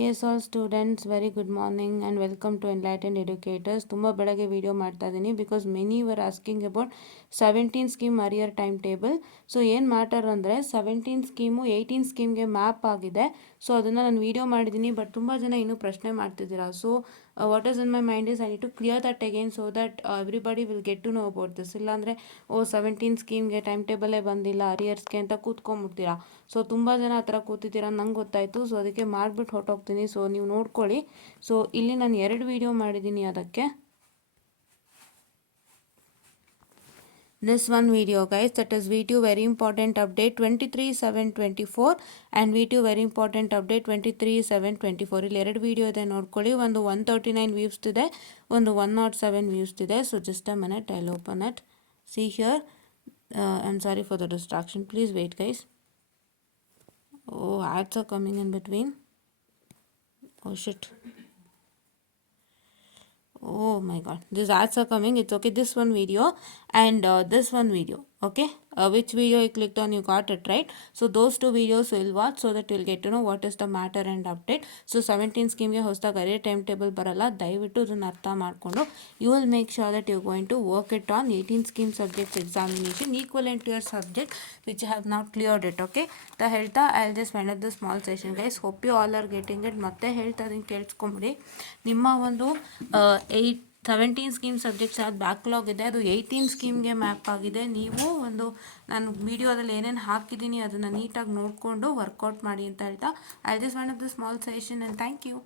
Yes, all students, very good morning and welcome to Enlightened Educators. ತುಂಬ ಬೆಳಗ್ಗೆ video ಮಾಡ್ತಾ ಇದ್ದೀನಿ because many were asking about 17 scheme arrear time table. So ಏನು matter ಅಂದರೆ 17 scheme 18 ಸ್ಕೀಮ್ಗೆ map ಆಗಿದೆ. So ಅದನ್ನು ನಾನು ವಿಡಿಯೋ ಮಾಡಿದ್ದೀನಿ, ಬಟ್ ತುಂಬ ಜನ ಇನ್ನೂ ಪ್ರಶ್ನೆ ಮಾಡ್ತಿದ್ದೀರಾ. So what is in my mind is I need to clear that again so that everybody will get to know about this. ಇಲ್ಲಾಂದರೆ 17 ಸ್ಕೀಮ್ಗೆ ಟೈಮ್ ಟೇಬಲೇ ಬಂದಿಲ್ಲ ಅರಿಯರ್ಸ್ಗೆ ಅಂತ ಕೂತ್ಕೊಂಡ್ಬಿಡ್ತೀರಾ. ಸೊ ತುಂಬ ಜನ ಆ ಥರ ಕೂತಿದ್ದೀರಾ, ನಂಗೆ ಗೊತ್ತಾಯಿತು. ಸೊ ಅದಕ್ಕೆ ಮಾಡಿಬಿಟ್ಟು ಹೊರಟೋಗ್ತೀನಿ. ಸೊ ನೀವು ನೋಡ್ಕೊಳ್ಳಿ. ಸೊ ಇಲ್ಲಿ ನಾನು 2 ವಿಡಿಯೋ ಮಾಡಿದ್ದೀನಿ ಅದಕ್ಕೆ. This one video guys, that is V2 very important update 23/7/24 and V2 very important update 23/7/24. ಇಲ್ಲಿ 2 ವಿಡಿಯೋ ಇದೆ ನೋಡ್ಕೊಳ್ಳಿ. ಒಂದು 139 ವ್ಯೂಸ್ ಇದೆ, ಒಂದು 107 ವ್ಯೂಸ್ ಇದೆ. So just a minute, I'll open it. See here, I'm sorry for the distraction, please wait guys. Oh, ads are coming in between. Oh shit. Oh my god, these ads are coming. It's okay. This one video and this one video. Okay, which video you clicked on, you got it right. So those 2 videos will watch so that you'll get to know what is the matter and update. So 17 ಸ್ಕೀಮ್ಗೆ ಹೊಸದಾಗಿ ಅರೇ time table ಬರಲ್ಲ, ದಯವಿಟ್ಟು ಅದನ್ನು ಅರ್ಥ ಮಾಡಿಕೊಂಡು you will make sure that you're going to work it on 18 scheme subjects examination equivalent to your subject which you have not cleared it. Okay, ತ ಹೇಳ್ತಾ I'll just wind up the small session guys. Hope you all are getting it. ಮತ್ತೆ ಹೇಳ್ತಾ ಅದನ್ನು ಕೇಳಿಸ್ಕೊಂಬಿಡಿ. ನಿಮ್ಮ ಒಂದು 17 scheme subjects ಅದು backlog ಇದೆ, ಅದು 18 ಸ್ಕೀಮ್ಗೆ ಮ್ಯಾಪ್ ಆಗಿದೆ. ನೀವು ಒಂದು ನಾನು ವಿಡಿಯೋದಲ್ಲಿ ಏನೇನು ಹಾಕಿದ್ದೀನಿ ಅದನ್ನು ನೀಟಾಗಿ ನೋಡಿಕೊಂಡು ವರ್ಕೌಟ್ ಮಾಡಿ ಅಂತ ಹೇಳ್ತಾ I just wind up the small session and thank you.